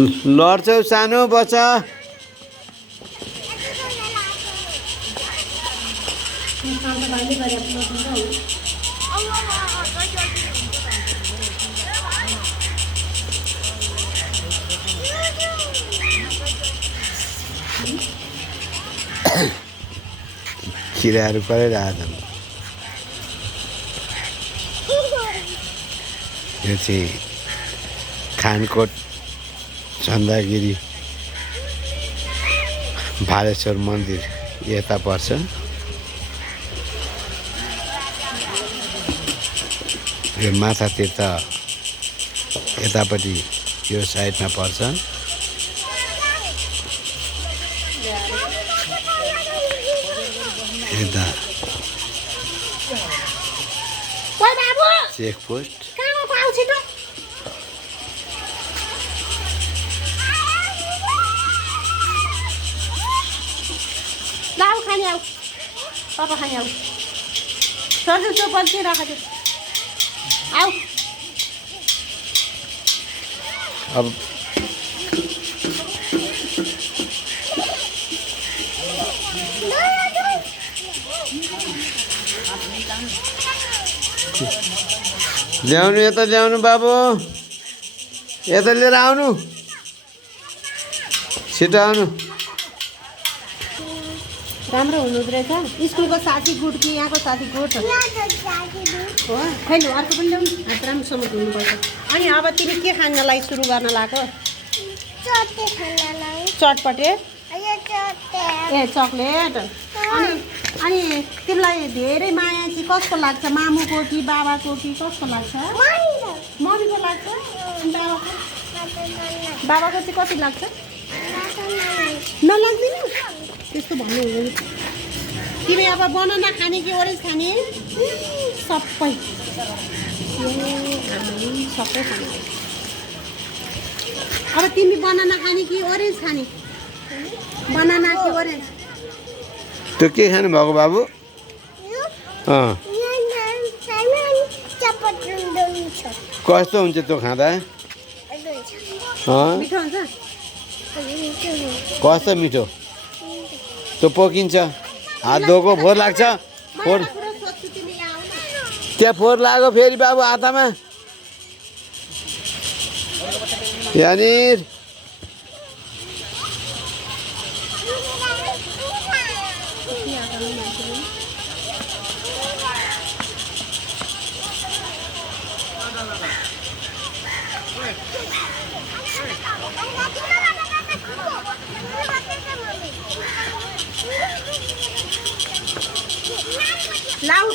लड्छौ सानो बच्चा। किराहरू कराइरहेछन्। यो चाहिँ खानकोट चन्दागिरी भालेश्वर मन्दिर यता पर्छ। यो माथा तीर्थ यतापट्टि यो साइडमा पर्छ। यता चेकपोस्ट। खाने आऊ पापा खाने आऊ सर्जु त्यो पल्टी राख त्यो आऊ अब ल्याउनु यता ल्याउनु बाबु यता लिएर आउनु छिटो आउनु। राम्रो हुनुहुँदो रहेछ। स्कुलको साथी गुड कि यहाँको साथी गुड हो खैलु अर्को पनि ल्याउनु हात राम्रोसँग धुनुपर्छ। अनि अब तिमी के खानलाई सुरु गर्न लाग्यो? चटपटे ए चक्लेट। अनि तिमीलाई धेरै माया चाहिँ कसको लाग्छ? मामुको कि बाबाको कि कसको लाग्छ? मम्मीको लाग्छ। बाबाको चाहिँ कति लाग्छ? नलाग्दैन त्यस्तो भन्नु हुँदैन। तिमी अब बनाना खाने कि ओरेन्ज खाने? सबै सबै खाने। अब तिमी बनाना खाने कि ओरेन्ज खाने? बनाना कि ओरेन्ज? त्यो के खानु भएको बाबु? कस्तो हुन्छ त्यो खाँदा? मिठो हुन्छ। कस्तो मिठो? त्यो पोकिन्छ हात धोको फोहोर लाग्छ। फोहोर त्यहाँ फोहोर लाग्यो फेरि बाबु हातमा यहाँनिर। लाऊ